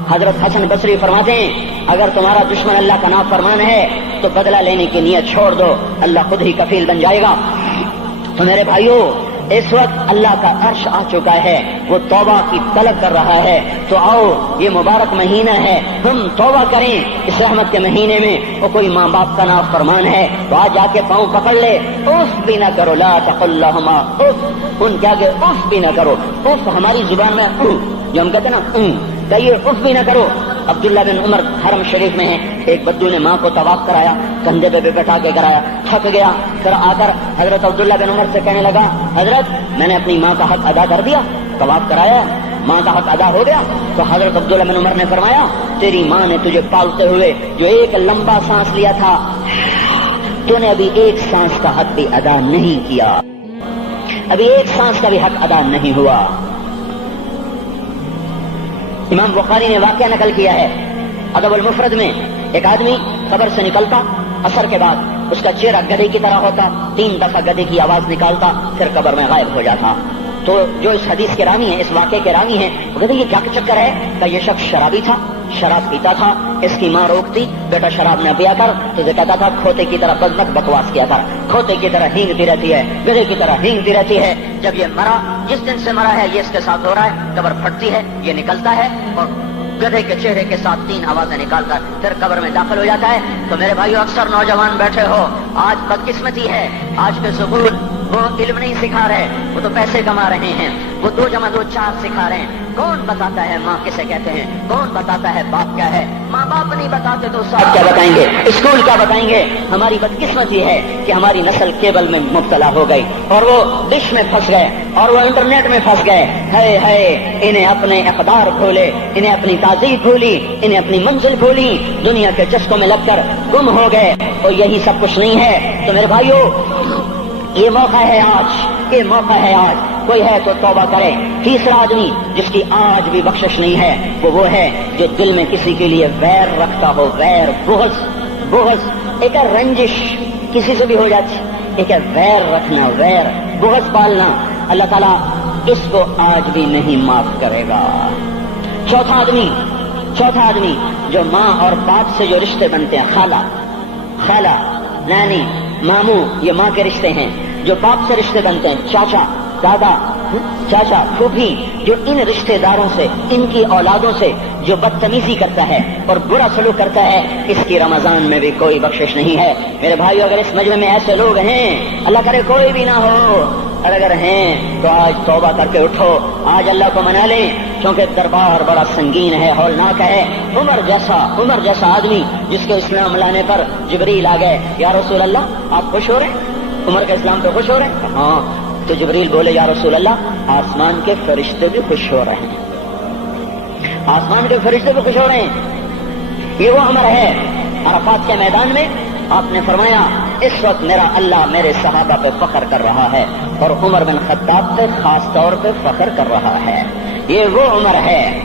حضرت حسن بصری فرماتے ہیں اگر تمہارا دشمن اللہ کا نافرمان ہے تو بدلہ لینے کی نیت چھوڑ دو، اللہ خود ہی کفیل بن جائے گا. تو میرے بھائیوں، اس وقت اللہ کا عرش آ چکا ہے، وہ توبہ کی طلب کر رہا ہے. تو آؤ، یہ مبارک مہینہ ہے، ہم توبہ کریں. اس رحمت کے مہینے میں وہ کوئی ماں باپ کا نافرمان ہے تو آج جا کے پاؤں پکڑ لے، اف بھی نہ کرو، لا تقل لہما اف، ان کے آگے اف بھی نہ کرو. اف ہماری زبان میں جو ہم کہتے ہیں نا، کہیے اف بھی نہ کرو. عبداللہ بن عمر حرم شریف میں ہیں، ایک بدو نے ماں کو طواف کرایا، کندھے پہ بٹھا کے کرایا، تھک گیا. پھر آ کر حضرت عبداللہ بن عمر سے کہنے لگا حضرت میں نے اپنی ماں کا حق ادا کر دیا، طواف کرایا، ماں کا حق ادا ہو گیا. تو حضرت عبداللہ بن عمر نے فرمایا تیری ماں نے تجھے پالتے ہوئے جو ایک لمبا سانس لیا تھا، تو نے ابھی ایک سانس کا حق بھی ادا نہیں کیا، ابھی ایک سانس کا بھی حق ادا نہیں ہوا. امام بخاری نے واقعہ نقل کیا ہے ادب المفرد میں، ایک آدمی قبر سے نکلتا، عصر کے بعد اس کا چہرہ گدھے کی طرح ہوتا، 3 دفعہ گدھے کی آواز نکالتا، پھر قبر میں غائب ہو جاتا. تو جو اس حدیث کے راوی ہیں، اس واقعے کے راوی ہیں، وہ کہتے ہیں یہ کیا چکر ہے؟ کہ یہ شخص شرابی تھا، شراب پیتا تھا. اس کی ماں روکتی بیٹا شراب نہ پیا کر، تو یہ کہتا تھا کھوتے کی طرح بزمت بکواس کیا کر، کھوتے کی طرح ہینگتی رہتی ہے، گدھے کی طرح ہینگتی رہتی ہے. جب یہ مرا، جس دن سے مرا ہے یہ اس کے ساتھ ہو رہا ہے، قبر پھٹتی ہے، یہ نکلتا ہے اور گدھے کے چہرے کے ساتھ 3 آوازیں نکال کر پھر قبر میں داخل ہو جاتا ہے. تو میرے بھائیو، اکثر نوجوان بیٹھے ہو، آج بدقسمتی ہے، آج کے سکول وہ علم نہیں سکھا رہے، وہ تو پیسے کما رہے ہیں، وہ 2 × 2 4 سکھا رہے ہیں. کون بتاتا ہے ماں کسے کہتے ہیں؟ کون بتاتا ہے باپ کیا ہے؟ ماں باپ نہیں بتاتے تو استاد کیا بتائیں گے؟ اسکول کیا بتائیں گے؟ ہماری بدقسمتی ہے کہ ہماری نسل کیبل میں مبتلا ہو گئی اور وہ ڈش میں پھنس گئے اور وہ انٹرنیٹ میں پھنس گئے. ہے انہیں اپنے اقدار بھولے، انہیں اپنی تہذیب بھولی، انہیں اپنی منزل بھولی، دنیا کے چسکوں میں لگ کر گم ہو گئے. اور یہی سب کچھ نہیں ہے. تو میرے بھائیو، یہ موقع ہے آج، یہ موقع ہے آج. کوئی ہے تو توبہ کرے. تیسرا آدمی جس کی آج بھی بخشش نہیں ہے وہ ہے جو دل میں کسی کے لیے ویر رکھتا ہو، ویر، بغض. ایک ہے رنجش، کسی سے بھی ہو جاتی، ایک ہے ویر رکھنا، ویر، بغض پالنا. اللہ تعالیٰ اس کو آج بھی نہیں معاف کرے گا. چوتھا آدمی جو ماں اور باپ سے جو رشتے بنتے ہیں، خالہ، نانی، ماموں، یہ ماں کے رشتے ہیں. جو باپ سے رشتے بنتے ہیں، چاچا، دادا، چاچا پھوپھی جو ان رشتہ داروں سے، ان کی اولادوں سے جو بدتمیزی کرتا ہے اور برا سلوک کرتا ہے، اس کی رمضان میں بھی کوئی بخشش نہیں ہے۔ میرے بھائیو، اگر اس مجمع میں ایسے لوگ ہیں، اللہ کرے کوئی بھی نہ ہو، اور اگر ہیں تو آج توبہ کر کے اٹھو، آج اللہ کو منا لیں، کیونکہ دربار بڑا سنگین ہے، ہولناک ہے۔ عمر جیسا آدمی جس کے اسلام لانے پر جبریل آ گئے، یا رسول اللہ آپ خوش ہو رہے ہیں؟ عمر کے اسلام پہ خوش ہو رہے ہیں؟ ہاں۔ تو جبریل بولے، یا رسول اللہ آسمان کے فرشتے بھی خوش ہو رہے ہیں، آسمان کے فرشتے بھی خوش ہو رہے ہیں۔ یہ وہ عمر ہے۔ عرفات کے میدان میں آپ نے فرمایا، اس وقت میرا اللہ میرے صحابہ پہ فخر کر رہا ہے اور عمر بن خطاب پہ خاص طور پہ فخر کر رہا ہے۔ یہ وہ عمر ہے۔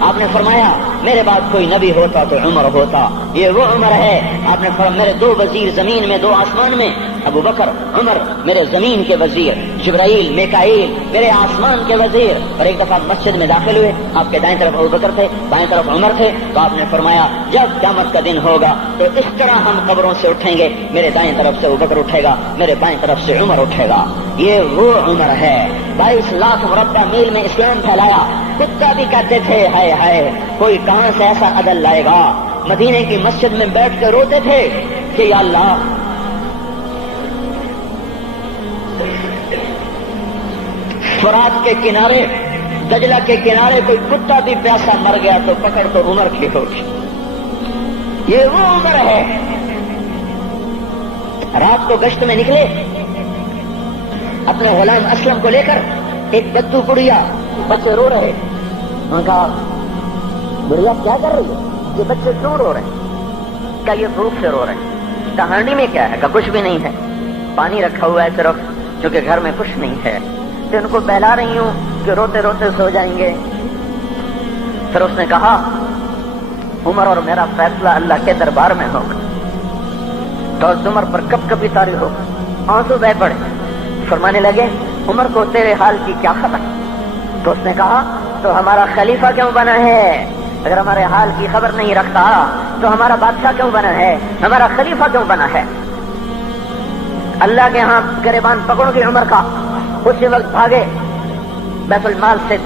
آپ نے فرمایا، میرے بعد کوئی نبی ہوتا تو عمر ہوتا۔ یہ وہ عمر ہے۔ آپ نے فرمایا، میرے دو وزیر زمین میں، دو آسمان میں، ابو بکر عمر میرے زمین کے وزیر، جبرائیل میکائیل میرے آسمان کے وزیر۔ اور ایک دفعہ مسجد میں داخل ہوئے، آپ کے دائیں طرف ابو بکر تھے، بائیں طرف عمر تھے، تو آپ نے فرمایا، جب قیامت کا دن ہوگا تو اس طرح ہم قبروں سے اٹھیں گے، میرے دائیں طرف سے ابو بکر اٹھے گا، میرے بائیں طرف سے عمر اٹھے گا۔ یہ وہ عمر ہے۔ 22 لاکھ مربع میل میں اسلام پھیلایا۔ کتا بھی کہتے تھے، ہائے ہائے کوئی کہاں سے ایسا عدل لائے گا۔ مدینے کی مسجد میں بیٹھ کے روتے تھے کہ یا اللہ، فرات کے کنارے، دجلہ کے کنارے کوئی کتا بھی پیاسا مر گیا تو پکڑ تو عمر کی ہوگی۔ یہ وہ عمر ہے۔ رات کو گشت میں نکلے اپنے غلام اسلم کو لے کر، ایک بدو بڑھیا، بچے رو رہے، انہوں نے کہا، بڑھیا کیا کر رہی ہے؟ یہ بچے کیوں رو رہے ہیں؟ کہا یہ بھوک سے رو رہے ہیں۔ کہانی میں کیا ہے؟ کہا کچھ بھی نہیں ہے، پانی رکھا ہوا ہے صرف، کیونکہ گھر میں کچھ نہیں ہے، تو ان کو بہلا رہی ہوں کہ روتے روتے سو جائیں گے۔ پھر اس نے کہا، عمر اور میرا فیصلہ اللہ کے دربار میں ہوگا، تو عمر پر کب کبھی طاری ہوگا۔ آنسو بہ پڑے۔ فرمانے لگے، عمر کو تیرے حال کی کیا خبر؟ تو اس نے کہا، تو ہمارا خلیفہ کیوں بنا ہے؟ اگر ہمارے حال کی خبر نہیں رکھتا تو ہمارا بادشاہ کیوں بنا ہے؟ ہمارا خلیفہ کیوں بنا ہے؟ اللہ کے ہاں گریبان پکڑوں کی عمر کا۔ اسی وقت بھاگے، بیت المال سے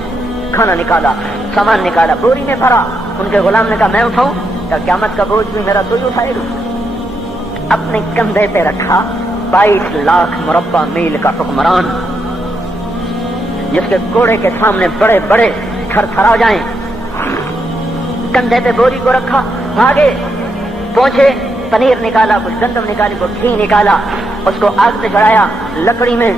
کھانا نکالا، سامان نکالا، بوری میں بھرا۔ ان کے غلام نے کہا میں اٹھاؤں؟ کہ قیامت کا بوجھ بھی میرا تو ہی اٹھائے گا۔ اپنے کندھے پہ رکھا 22 لاکھ مربع میل کا حکمران، جس کے گھوڑے کے سامنے بڑے بڑے تھر تھرا جائیں، کندھے پہ بوری کو رکھا، بھاگے، پہنچے، پنیر نکالا، کچھ گندم نکالی، کچھ گھی نکالا، اس کو آگ پہ چڑھایا، لکڑی میں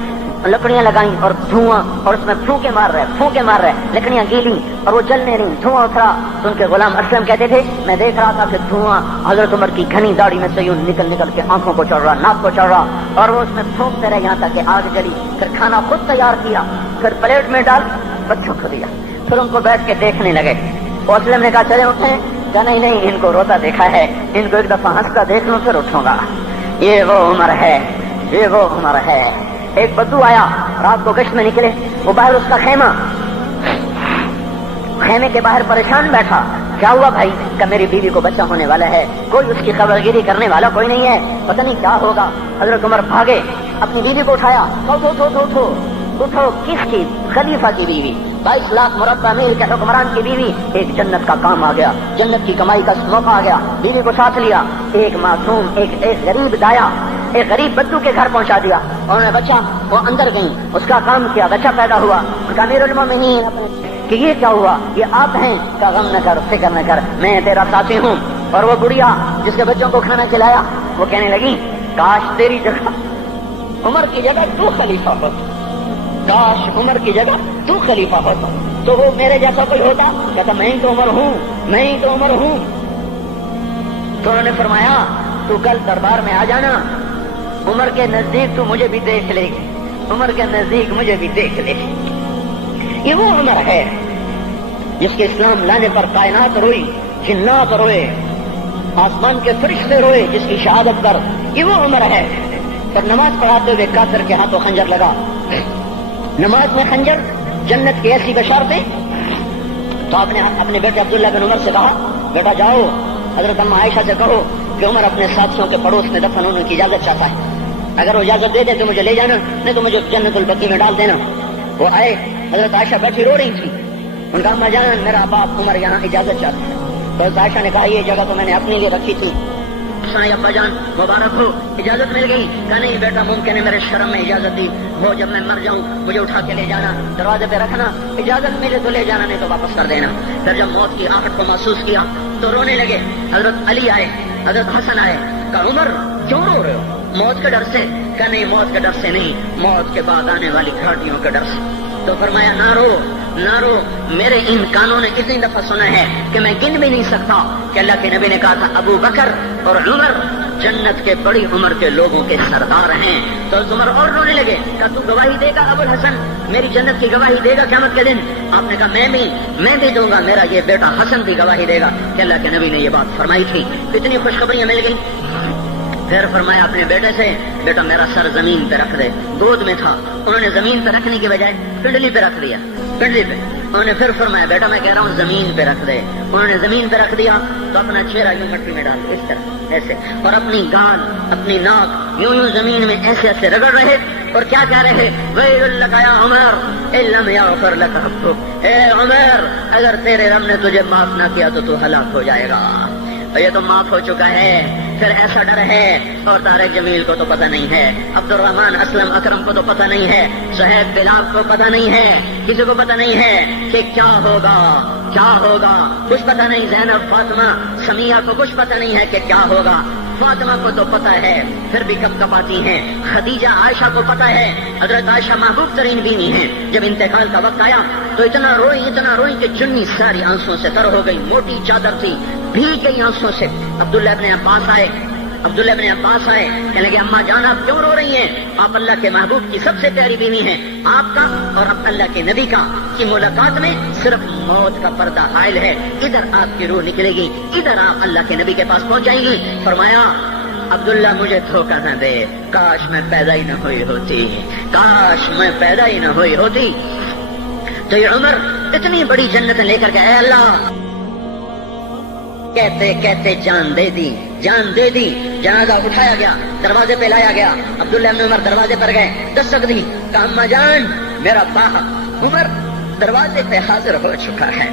لکڑیاں لگائیں اور دھواں، اور اس میں پھونکے مار رہے، لکڑیاں گیلی اور وہ جلنے رہی، دھواں اترا۔ تو ان کے غلام اسلم کہتے تھے، میں دیکھ رہا تھا کہ دھواں حضرت عمر کی گھنی داڑھی میں سے یوں نکل نکل کے آنکھوں کو چڑھ رہا، ناک کو چڑھ رہا، اور وہ اس میں پھونکتے رہے یہاں تک کہ آگ جلی۔ پھر کھانا خود تیار کیا، پھر پلیٹ میں ڈال بچوں کو دیا، پھر ان کو بیٹھ کے دیکھنے لگے۔ اسلم نے کہا چلے اٹھیں؟ کہا نہیں، ان کو روتا دیکھا ہے، ان کو ایک دفعہ ہنستا دیکھ لوں پھر اٹھوں گا۔ یہ وہ عمر ہے، یہ وہ عمر ہے۔ ایک بدو آیا، رات کو گشت میں نکلے، وہ باہر اس کا خیمے کے باہر پریشان بیٹھا۔ کیا ہوا بھائی؟ کہ میری بیوی کو بچہ ہونے والا ہے، کوئی اس کی خبر گیری کرنے والا کوئی نہیں ہے، پتہ نہیں کیا ہوگا۔ حضرت عمر بھاگے، اپنی بیوی کو اٹھایا، اٹھو، کس کی؟ خلیفہ کی بیوی، 22 لاکھ مربع میل کے حکمران کی بیوی۔ ایک جنت کا کام آ گیا، جنت کی کمائی کا موقع آ گیا، بیوی کو ساتھ لیا، ایک معصوم، ایک غریب دایا، ایک غریب بدو کے گھر پہنچا دیا، انہوں نے بچہ، وہ اندر گئی، اس کا کام کیا، بچہ پیدا ہوا۔ ان کا امیر المومنین کہ یہ کیا ہوا؟ یہ آپ ہیں؟ کا غم نہ کر، فکر نہ کر، میں تیرا ساتھی ہوں۔ اور وہ بڑھیا جس کے بچوں کو کھانا کھلایا، وہ کہنے لگی، کاش تیری جگہ عمر کی جگہ تو خلیفہ ہوتا، کاش عمر کی جگہ تو خلیفہ ہوتا تو وہ میرے جیسا کوئی ہوتا۔ کہتا میں ہی تو عمر ہوں، میں ہی تو عمر ہوں۔ تو انہوں نے فرمایا، تو کل دربار میں آ جانا، عمر کے نزدیک تو مجھے بھی دیکھ لے گی، عمر کے نزدیک مجھے بھی دیکھ لے گی۔ یہ وہ عمر ہے جس کے اسلام لانے پر کائنات روئی، جنات روئے، آسمان کے فرشتے روئے جس کی شہادت پر۔ یہ وہ عمر ہے۔ پر نماز پڑھاتے ہوئے کافر کے ہاتھوں خنجر لگا، نماز میں خنجر، جنت کی ایسی بشارتیں۔ تو آپ نے اپنے بیٹے عبداللہ بن عمر سے کہا، بیٹا جاؤ حضرت اماں عائشہ سے کہو کہ عمر اپنے ساتھیوں کے پڑوس میں دفن ہونے کی اجازت چاہتا ہے، اگر وہ اجازت دے دے تو مجھے لے جانا، نہیں تو مجھے جنت البقیع میں ڈال دینا۔ وہ آئے، حضرت عائشہ بیٹھی رو رہی تھی، ان کا اما جان میرا باپ عمر یہاں اجازت چاہتا ہے. تو حضرت عائشہ نے کہا یہ جگہ تو میں نے اپنے لیے رکھی تھی. ابا جان مبارک ہو، اجازت مل گئی. کہا نہیں بیٹا ممکن ہے میرے شرم میں اجازت دی وہ، جب میں مر جاؤں مجھے اٹھا کے لے جانا، دروازے پہ رکھنا، اجازت ملے تو لے جانا نہیں تو واپس کر دینا. پھر جب موت کی آہٹ کو محسوس کیا تو رونے لگے. حضرت علی آئے، حضرت حسن آئے. کہا عمر کیوں رو رہے ہو؟ موت کے ڈر سے؟ کہا نہیں موت کے ڈر سے نہیں، موت کے بعد آنے والی گھاٹیوں کے ڈر سے. تو فرمایا نہ رو نہ رو، میرے ان کانوں نے اتنی دفعہ سنا ہے کہ میں گن بھی نہیں سکتا کہ اللہ کے نبی نے کہا تھا ابو بکر اور عمر جنت کے بڑی عمر کے لوگوں کے سردار ہیں. تو عمر اور رونے لگے. کہا تو گواہی دے گا ابو الحسن، میری جنت کی گواہی دے گا قیامت کے دن؟ آپ نے کہا میں بھی دوں گا، میرا یہ بیٹا حسن بھی گواہی دے گا کہ اللہ کے نبی نے یہ بات فرمائی تھی. اتنی خوشخبریاں مل گئی. پھر فرمایا اپنے بیٹے سے بیٹا میرا سر زمین پہ رکھ دے. گود میں تھا، انہوں نے زمین پہ رکھنے کی بجائے پنڈلی پہ رکھ دیا، پنڈلی پہ. انہوں نے پھر فرمایا بیٹا میں کہہ رہا ہوں زمین پہ رکھ دے. انہوں نے زمین پہ رکھ دیا تو اپنا چہرہ یوں مٹی میں ڈال اس طرح ایسے، اور اپنی گال اپنی ناک یوں زمین میں ایسے ایسے رگڑ رہے اور کیا کہہ رہے ویل لک یا عمر ان لم یغفر لک ربک، اے عمر اگر تیرے رب نے تجھے معاف نہ کیا تو تو ہلاک ہو جائے گا. یہ تو معاف ہو چکا ہے، پھر ایسا ڈر ہے. اور طارق جمیل کو تو پتہ نہیں ہے، عبد الرحمن اسلم اکرم کو تو پتہ نہیں ہے، صہیب بلال کو پتہ نہیں ہے، کسی کو پتہ نہیں ہے کہ کیا ہوگا کیا ہوگا. کچھ پتہ نہیں. زینب فاطمہ سمیہ کو کچھ پتہ نہیں ہے کہ کیا ہوگا. فاطمہ کو تو پتہ ہے پھر بھی کب کب آتی ہیں. خدیجہ عائشہ کو پتہ ہے، حضرت عائشہ محبوب ترین بیوی ہیں. جب انتقال کا وقت آیا تو اتنا روئی کہ چنی ساری آنسوں سے تر ہو گئی، موٹی چادر تھی بھیگ گئی آنسوں سے. عبداللہ ابن عباس آئے کہنے لگے اماں جان آپ کیوں رو رہی ہیں؟ آپ اللہ کے محبوب کی سب سے پیاری بیوی ہیں. آپ کا اور اب اللہ کے نبی کا کی ملاقات میں صرف موت کا پردہ حائل ہے. ادھر آپ کی روح نکلے گی، ادھر آپ اللہ کے نبی کے پاس پہنچ جائیں گی. فرمایا عبداللہ مجھے دھوکہ نہ دے، کاش میں پیدا ہی نہ ہوئی ہوتی، کاش میں پیدا ہی نہ ہوئی ہوتی. تو یہ عمر اتنی بڑی جنت لے کر گئے. اللہ کہتے کہتے جان دے دی. جنازہ اٹھایا گیا، دروازے پہ لایا گیا. عبداللہ بن عمر دروازے پر گئے، دستک دی. کہا اماں جان میرا باپ عمر دروازے پہ حاضر ہو چکا ہے.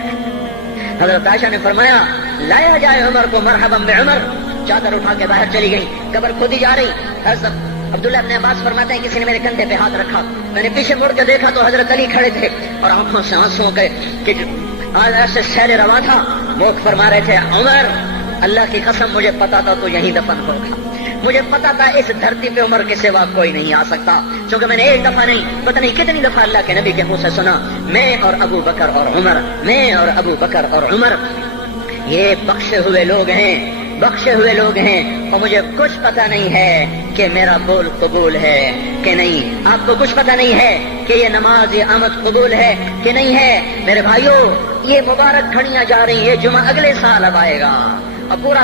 حضرت عائشہ نے فرمایا لایا جائے عمر کو. مرحبا بعمر. چادر اٹھا کے باہر چلی گئی، قبر کھودی جا رہی. حضرت عبداللہ ابن عباس فرماتے ہیں کسی نے میرے کندھے پہ ہاتھ رکھا، میں نے پیچھے مڑ کے دیکھا تو حضرت علی کھڑے تھے اور آنکھوں سے آنسوں کے ایسے شہر رواں تھا. وہ فرما رہے تھے عمر اللہ کی قسم مجھے پتا تھا تو یہیں دفن ہوگا، مجھے پتا تھا اس دھرتی پہ عمر کے سوا کوئی نہیں آ سکتا. کیونکہ میں نے ایک دفعہ نہیں پتہ نہیں کتنی دفعہ اللہ کے نبی کے منہ سے سنا میں اور ابو بکر اور عمر، میں اور ابو بکر اور عمر یہ بخشے ہوئے لوگ ہیں اور مجھے کچھ پتہ نہیں ہے کہ میرا بول قبول ہے کہ نہیں. آپ کو کچھ پتہ نہیں ہے کہ یہ نماز یہ آمد قبول ہے کہ نہیں ہے. میرے بھائیوں یہ مبارک گھڑیاں جا رہی ہیں، جمعہ اگلے سال اب آئے گا اور پورا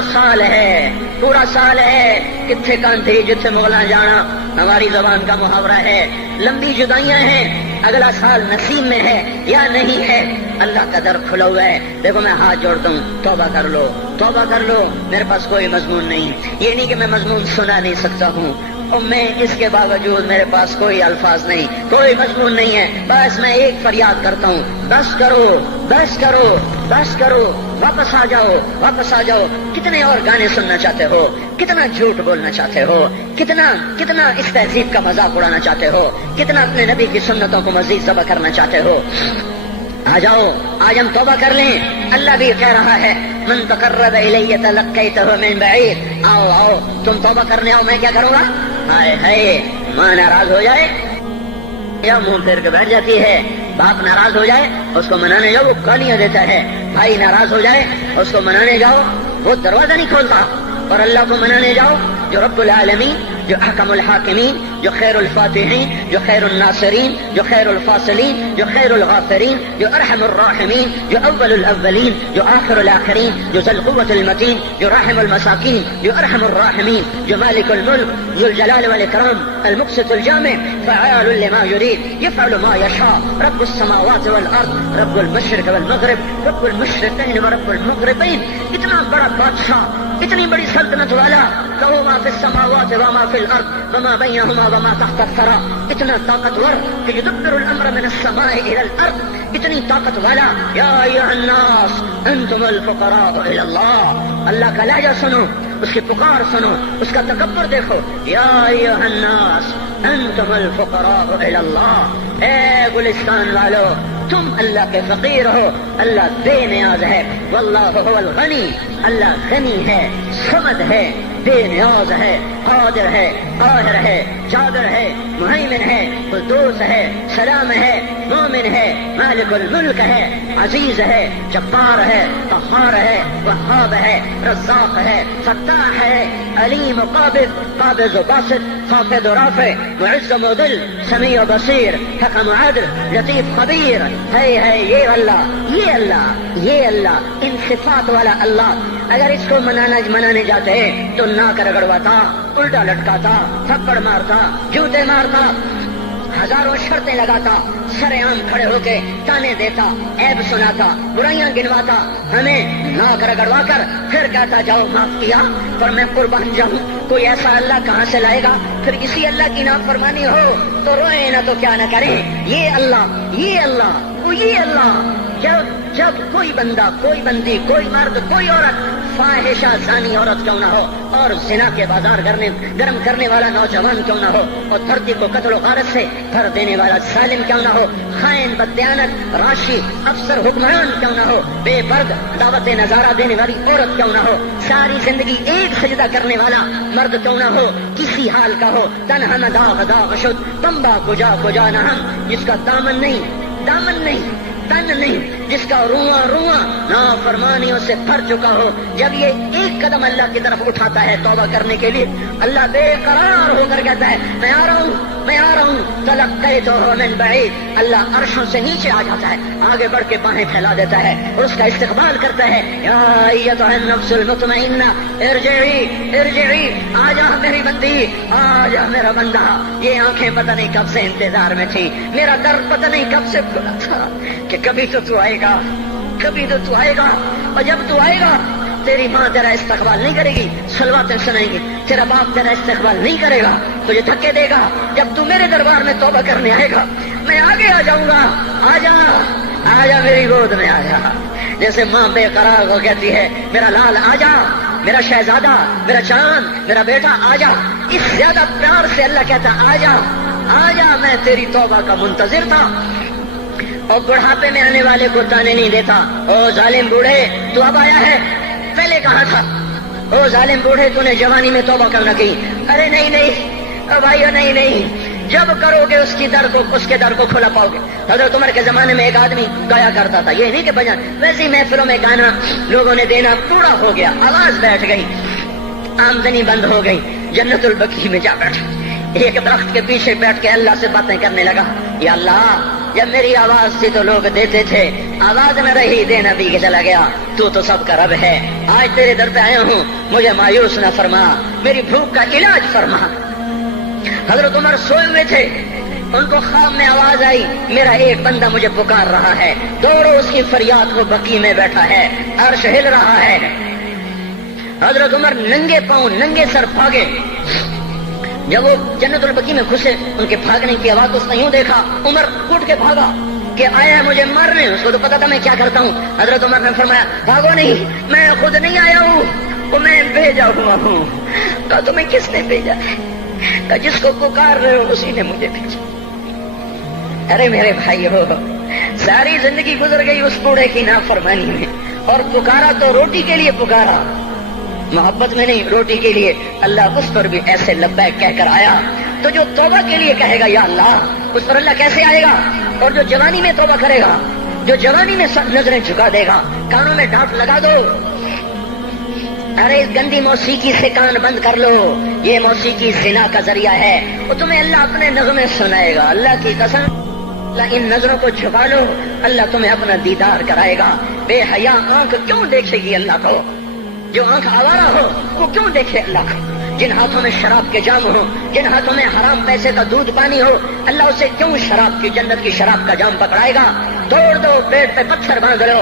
سال ہے کتھے کانتھی جتھے مغلاں جانا ہماری زبان کا محاورہ ہے. لمبی جدائیاں ہیں، اگلا سال نصیب میں ہے یا نہیں ہے. اللہ کا در کھلا ہوا ہے. دیکھو میں ہاتھ جوڑتا ہوں، توبہ کر لو. میرے پاس کوئی مضمون نہیں، یہ نہیں کہ میں مضمون سنا نہیں سکتا ہوں اور میں اس کے باوجود میرے پاس کوئی الفاظ نہیں، کوئی مضمون نہیں ہے. بس میں ایک فریاد کرتا ہوں بس کرو، واپس آ جاؤ. کتنے اور گانے سننا چاہتے ہو، کتنا جھوٹ بولنا چاہتے ہو، کتنا اس تہذیب کا مذاق اڑانا چاہتے ہو، کتنا اپنے نبی کی سنتوں کو مزید ذبح کرنا چاہتے ہو. آ جاؤ آج ہم توبہ کر لیں. اللہ بھی کہہ رہا ہے من تقرب الی تلقیتہ من بعید. آؤ تم توبہ کرنے آؤ، میں کیا کروں گا. ہائے ماں ناراض ہو جائے یا منہ پھیر کے بیٹھ جاتی ہے، باپ ناراض ہو جائے اس کو منانے جاؤ وہ گالیاں دیتا ہے، بھائی ناراض ہو جائے اس کو منانے جاؤ وہ دروازہ نہیں کھولتا. اور اللہ کو منانے جاؤ جو رب العالمین، جو احکم الحاکمین، جو خیر الفاتحین، جو خیر الناصرین، جو خیر الفاصلین، جو خیر الغافرین، جو ارحم الراحمین، جو اول الاولین، جو آخر الاخرین، جو ذو القوة المتین، جو راحم المساکین، جو ارحم الراحمین، جو مالک الملک، ذو الجلال والاکرام، المقسط الجامع، فعال لما يريد، يفعل ما يشاء، رب السماوات والارض، رب المشرق والمغرب، رب المشرقین ورب المغربین. اتنا بڑا بادشاہ اتنی بڑی سلطنت والا، لہو ما فی السماوات وما فی الارض وما بینہما وما تحت الثری، اتنا طاقتور کہ یدبر الامر من السماء الى الارض، اتنی طاقت والا. یا ایھا الناس انتم الفقراء الی اللہ، اللہ کا لہجہ سنو، اس کی پکار سنو، اس کا تکبر دیکھو. یا ایھا الناس انتم الفقراء الی اللہ، اے گلستان والو تم اللہ کے فقیر ہو، اللہ بے نیاز ہے. واللہ هو الغنی، اللہ غنی ہے، صمد ہے، بے نیاز ہے، قادر ہے، قاہر ہے، جابر ہے، مہیمن ہے، قدوس ہے، سلام ہے، مومن ہے، مالک الملک ہے، عزیز ہے، جبار ہے، قہار ہے، وہاب ہے، رزاق ہے، فتاح ہے، علیم و قابض، قابض و باسط، خافض و رافع، معز و مذل، سمیع و بصیر، حکم و عدل، لطیف خبیر. ہے یہ اللہ، یہ اللہ، یہ اللہ، ان صفات والا اللہ. اگر اس کو منانے جاتے تو ناک رگڑواتا، الٹا لٹکاتا، تھپڑ مارتا، جوتے مارتا، ہزاروں شرطیں لگاتا، سر عام کھڑے ہو کے تانے دیتا، عیب سناتا، برائیاں گنواتا، ہمیں ناک رگڑوا کر پھر کہتا جاؤ معاف کیا پر میں قربان جاؤں. کوئی ایسا اللہ کہاں سے لائے گا؟ پھر اسی اللہ کی نافرمانی ہو تو روئیں نہ تو کیا نہ کریں. یہ اللہ، یہ اللہ، یہ اللہ. جب کوئی بندہ، کوئی بندی، کوئی مرد، کوئی عورت فاحشہ زانی عورت کیوں نہ ہو، اور زنا کے بازار گرم کرنے والا نوجوان کیوں نہ ہو، اور دھرتی کو قتل و غارت سے بھر دینے والا ظالم کیوں نہ ہو، خائن، بددیانت، راشی، افسر، حکمران کیوں نہ ہو، بے پرد دعوت نظارہ دینے والی عورت کیوں نہ ہو، ساری زندگی ایک سجدہ کرنے والا مرد کیوں نہ ہو، کسی حال کا ہو، تنہا نہ داغ داغ شد تمبا کجا نہ ہم، جس کا دامن نہیں، تن نہیں، جس کا رواں نافرمانیوں سے بھر چکا ہو. جب یہ ایک قدم اللہ کی طرف اٹھاتا ہے توبہ کرنے کے لیے، اللہ بے قرار ہو کر کہتا ہے میں آ رہا ہوں. تلقیتہ من بعید، اللہ عرشوں سے نیچے آ جاتا ہے، آگے بڑھ کے باہیں پھیلا دیتا ہے اور اس کا استقبال کرتا ہے. یا ایھا النفس المطمئنہ ارجعی، آ جا میری بندی، آ جا میرا بندہ. یہ آنکھیں پتہ نہیں کب سے انتظار میں تھی، میرا درد پتہ نہیں کب سے کھلا تھا کہ کبھی تو آئے گا، کبھی تو آئے گا. اور جب تو آئے گا تیری ماں تیرا استقبال نہیں کرے گی، صلواتیں سنائیں گی، تیرا باپ تیرا استقبال نہیں کرے گا، تجھے دھکے دے گا. جب تو میرے دربار میں توبہ کرنے آئے گا میں آگے آ جاؤں گا. آ جا میری گود میں آ جا. جیسے ماں بے قرار ہو کہتی ہے میرا لال آ جا، میرا شہزادہ، میرا چاند، میرا بیٹا آ جا. اس زیادہ پیار سے اللہ کہتا آ جا، میں تیری توبہ کا منتظر تھا. اور بڑھاپے میں آنے والے کو تانے نہیں دیتا. او ظالم بوڑھے تو اب آیا ہے، پہلے کہاں تھا؟ او ظالم بوڑھے تو نے جوانی میں توبہ کرنا کی. ارے نہیں بھائیو، نہیں، جب کرو گے اس کے در کو کھلا پاؤ گے. حضرت عمر کے زمانے میں ایک آدمی گایا کرتا تھا، یہ نہیں کہ بجان، ویسی محفلوں میں گانا لوگوں نے دینا پورا ہو گیا، آواز بیٹھ گئی، آمدنی بند ہو گئی. جنت البقیع میں جا بیٹھا، ایک درخت کے پیچھے بیٹھ کے اللہ سے باتیں کرنے لگا. یا اللہ، جب میری آواز تھی تو لوگ دیتے تھے، آواز میں رہی دینا بھی کہ چلا گیا. تو سب کا رب ہے. آج تیرے در پہ آیا ہوں، مجھے مایوس نہ فرما، میری بھوک کا علاج فرما. حضرت عمر سوئے ہوئے تھے، ان کو خواب میں آواز آئی میرا ایک بندہ مجھے پکار رہا ہے. دوڑو اس کی فریاد کو، بقیع میں بیٹھا ہے، عرش ہل رہا ہے. حضرت عمر ننگے پاؤں ننگے سر بھاگے. جب وہ جنت البقیع میں گھسے ان کے بھاگنے کی آواز اس نے یوں دیکھا، عمر اٹھ کے بھاگا کہ آیا ہے مجھے مارنے. اس کو تو پتا تھا میں کیا کرتا ہوں. حضرت عمر نے فرمایا بھاگو نہیں، میں خود نہیں آیا ہوں، وہ میں بھیجا ہوا ہوں. کہا تمہیں کس نے بھیجا ہے؟ کہا جس کو پکار رہے ہو اسی نے مجھے بھیجا. ارے میرے بھائی ہو، ساری زندگی گزر گئی اس بوڑھے کی نافرمانی میں، اور پکارا تو روٹی کے لیے پکارا، محبت میں نہیں، روٹی کے لیے. اللہ اس پر بھی ایسے لبیک کہہ کر آیا. تو جو توبہ کے لیے کہے گا یا اللہ، اس پر اللہ کیسے آئے گا؟ اور جو جوانی میں توبہ کرے گا، جو جوانی میں سب نظریں جھکا دے گا، کانوں میں ڈانٹ لگا دو، ارے اس گندی موسیقی سے کان بند کر لو، یہ موسیقی زنا کا ذریعہ ہے، وہ تمہیں اللہ اپنے نغمے سنائے گا. اللہ کی قسم، اللہ ان نظروں کو چھپا لو، اللہ تمہیں اپنا دیدار کرائے گا. بے حیا آنکھ کیوں دیکھے گی اللہ کو؟ جو آنکھ آوارہ ہو وہ کیوں دیکھے اللہ کو؟ جن ہاتھوں میں شراب کے جام ہو، جن ہاتھوں میں حرام پیسے کا دودھ پانی ہو، اللہ اسے کیوں شراب کی، جنت کی شراب کا جام پکڑائے گا؟ توڑ دو، پیٹ پہ پتھر باندھ لو،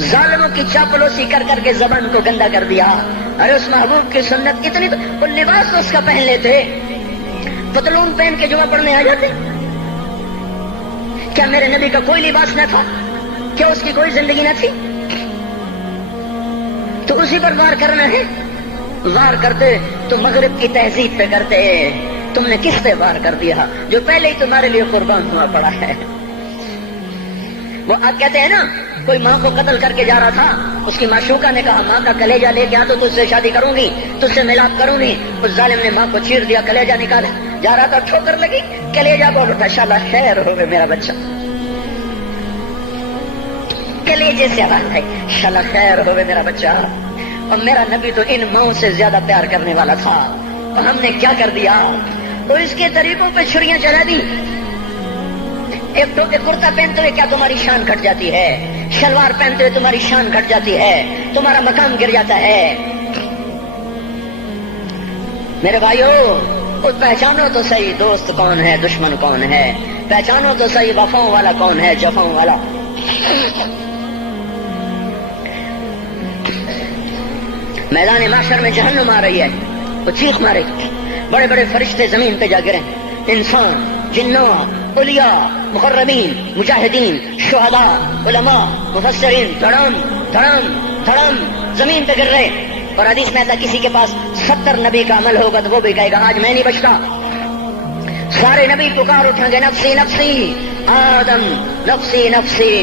ظالموں کی چاپلوسی کر کر کے زبان کو گندا کر دیا. ارے اس محبوب کی سنت اتنی، وہ لباس تو اس کا پہن لیتے، پتلون پہن کے جمعہ پڑھنے آ جاتے. کیا میرے نبی کا کوئی لباس نہ تھا؟ کیا اس کی کوئی زندگی نہ تھی؟ تو اسی پر وار کرنا ہے. وار کرتے تو مغرب کی تہذیب پہ کرتے. تم نے کس پہ وار کر دیا جو پہلے ہی تمہارے لیے قربان ہوا پڑا ہے؟ وہ آپ کہتے ہیں نا، کوئی ماں کو قتل کر کے جا رہا تھا، اس کی معشوقہ نے کہا ماں کا کلیجہ لے کے آ تو تجھ سے شادی کروں گی، تجھ سے ملاپ کروں گی. اس ظالم نے ماں کو چیر دیا، کلیجہ نکالا، جا رہا تھا ٹھوکر لگی، کلیجہ بول اٹھا، شالا خیر ہو گئے میرا بچہ. کلیجے سے آواز ہے، شالا خیر ہو گئے میرا بچہ. اور میرا نبی تو ان ماؤں سے زیادہ پیار کرنے والا تھا، اور ہم نے کیا کر دیا؟ تو اس کے طریقوں پہ چھریاں چلا دی. ایک کرتا پہنتے ہوئے کیا تمہاری شان گھٹ جاتی ہے؟ شلوار پہنتے ہوئے تمہاری شان گھٹ جاتی ہے، تمہارا مقام گر جاتا ہے. میرے بھائیو، پہچانو تو صحیح دوست کون ہے، دشمن کون ہے. پہچانو تو صحیح وفاؤں والا کون ہے، جفاؤں والا. میدان معاشر میں جہنم آ رہی ہے، وہ چیخ مارے، بڑے بڑے فرشتے زمین پہ جا گرے، انسان، جنوں، اولیاء، مقربین، مجاہدین، شہداء، علماء، مفسرین، دھڑم دھڑم دھڑم زمین پہ گر رہے. اور حدیث میں آتا کسی کے پاس 70 نبی کا عمل ہوگا تو وہ بھی کہے گا آج میں نہیں بچتا. سارے نبی پکار اٹھیں گے، نفسی نفسی، آدم نفسی نفسی،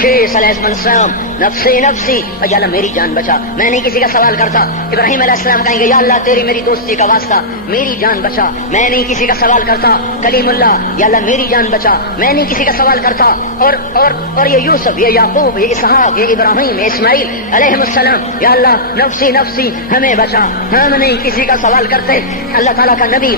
شیخ علیہ السلام نفسی نفسی، یا اللہ میری جان بچا، میں نہیں کسی کا سوال کرتا. ابراہیم علیہ السلام کہیں گے یا اللہ تیری میری دوستی کا واسطہ میری جان بچا، میں نہیں کسی کا سوال کرتا. کلیم اللہ، یا اللہ میری جان بچا، میں نہیں کسی کا سوال کرتا. اور یہ یوسف، یہ یعقوب، یہ اسحاق، یہ ابراہیم، یہ اسماعیل علیہ السلام، یا اللہ نفسی نفسی ہمیں بچا، ہم نہیں کسی کا سوال کرتے. اللہ تعالیٰ کا نبی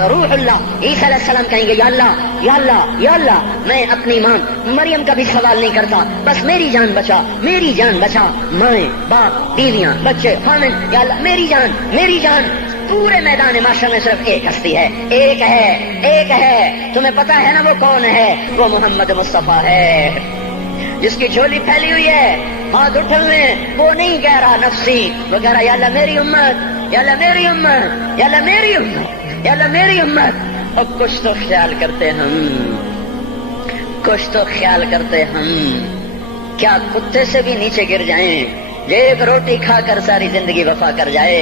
روح اللہ عیسیٰ علیہ السلام کہیں گے یا اللہ یا اللہ یا اللہ میں اپنی ماں مریم کا بھی سوال نہیں کرتا، بس میری جان بچا، میری جان بچا. مائیں، باپ، بیویاں، بچے، خامن، یا اللہ میری جان میری جان. پورے میدان معاشر میں صرف ایک ہستی ہے، ایک ہے، ایک ہے. تمہیں پتا ہے نا وہ کون ہے؟ وہ محمد مصطفیٰ ہے، جس کی جھولی پھیلی ہوئی ہے، ہاتھ اٹھلنے. وہ نہیں کہہ رہا نفسی، وہ کہہ رہا یا اللہ میری امت، یا اللہ میری امت، یا اللہ میری امت، یا اللہ میری امت. اور کچھ تو خیال کرتے ہم، کچھ تو خیال کرتے ہم. کیا کتے سے بھی نیچے گر جائیں، ایک روٹی کھا کر ساری زندگی وفا کر جائے؟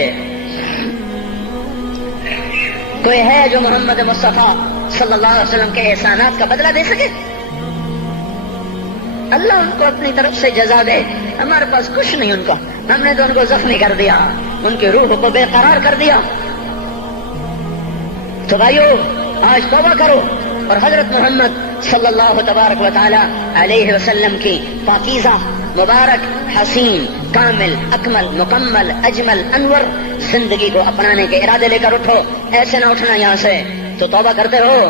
کوئی ہے جو محمد مصطفیٰ صلی اللہ علیہ وسلم کے احسانات کا بدلہ دے سکے؟ اللہ ان کو اپنی طرف سے جزا دے. ہمارے پاس کچھ نہیں ان کا، ہم نے تو ان کو زخمی کر دیا، ان کی روح کو بے قرار کر دیا. تو بھائیو آج توبہ کرو اور حضرت محمد صلی اللہ تبارک و تعالی علیہ وسلم کی پاکیزہ، مبارک، حسین، کامل، اکمل، مکمل، اجمل، انور زندگی کو اپنانے کے ارادے لے کر اٹھو. ایسے نہ اٹھنا یہاں سے. تو توبہ کرتے رہو،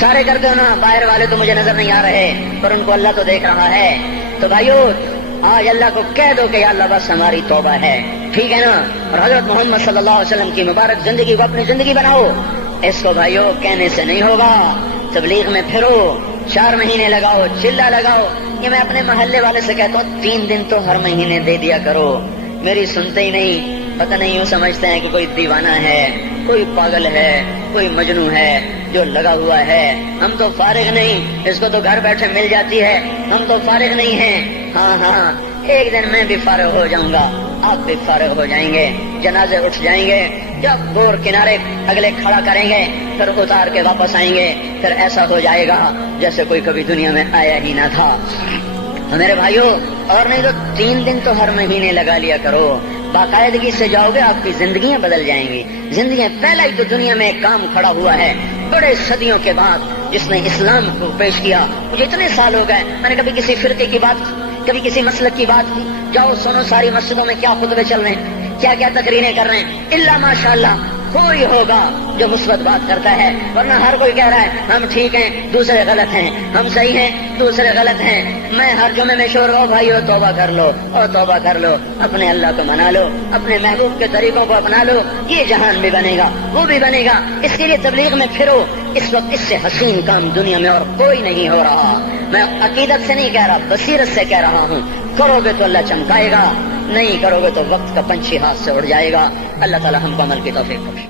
سارے کرتے ہو نا. باہر والے تو مجھے نظر نہیں آ رہے پر ان کو اللہ تو دیکھ رہا ہے. تو بھائیو آج اللہ کو کہہ دو کہ یا اللہ بس ہماری توبہ ہے، ٹھیک ہے نا. اور حضرت محمد صلی اللہ علیہ وسلم کی مبارک زندگی کو اپنی زندگی بناؤ. اس کو بھائیو کہنے سے نہیں ہوگا. تبلیغ میں پھرو، 4 مہینے لگاؤ، چلا لگاؤ. یہ میں اپنے محلے والے سے کہتا ہوں 3 دن تو ہر مہینے دے دیا کرو. میری سنتے ہی نہیں. پتہ نہیں یوں سمجھتے ہیں کہ کوئی دیوانہ ہے، کوئی پاگل ہے، کوئی مجنوں ہے جو لگا ہوا ہے. ہم تو فارغ نہیں، اس کو تو گھر بیٹھے مل جاتی ہے. ہم تو فارغ نہیں ہیں. ہاں ایک دن میں بھی فارغ ہو جاؤں گا، آپ بھی فارغ ہو جائیں گے. جنازے اٹھ جائیں گے، جب گور کنارے اگلے کھڑا کریں گے پھر اتار کے واپس آئیں گے. پھر ایسا ہو جائے گا جیسے کوئی کبھی دنیا میں آیا ہی نہ تھا. میرے بھائیو اور نہیں تو 3 دن تو ہر مہینے لگا لیا کرو. باقاعدگی سے جاؤ گے آپ کی زندگیاں بدل جائیں گی. زندگیاں پہلا ہی تو دنیا میں ایک کام کھڑا ہوا ہے بڑے صدیوں کے بعد جس نے اسلام کو پیش کیا. مجھے اتنے سال ہو گئے میں نے کبھی کسی فرقے کی بات، کبھی کسی مسلک کی بات کی. جاؤ سنو ساری مسجدوں میں کیا خطبے چل رہے ہیں، کیا کیا تقریریں کر رہے ہیں. اللہ ماشاءاللہ کوئی ہوگا جو مثبت بات کرتا ہے، ورنہ ہر کوئی کہہ رہا ہے ہم ٹھیک ہیں دوسرے غلط ہیں، ہم صحیح ہیں دوسرے غلط ہیں. میں ہر جمعے میں شور ہو بھائیو توبہ کر لو اور توبہ کر لو، اپنے اللہ کو منا لو، اپنے محبوب کے طریقوں کو اپنا لو. یہ جہان بھی بنے گا، وہ بھی بنے گا. اس کے لیے تبلیغ میں پھرو. اس وقت اس سے حسین کام دنیا میں اور کوئی نہیں ہو رہا. میں عقیدت سے نہیں کہہ رہا، بصیرت سے کہہ رہا ہوں. کرو گے تو اللہ چمکائے گا، نہیں کرو گے تو وقت کا پنچھی ہاتھ سے اڑ جائے گا. اللہ تعالی ہم کو عمل کی توفیق بخشے.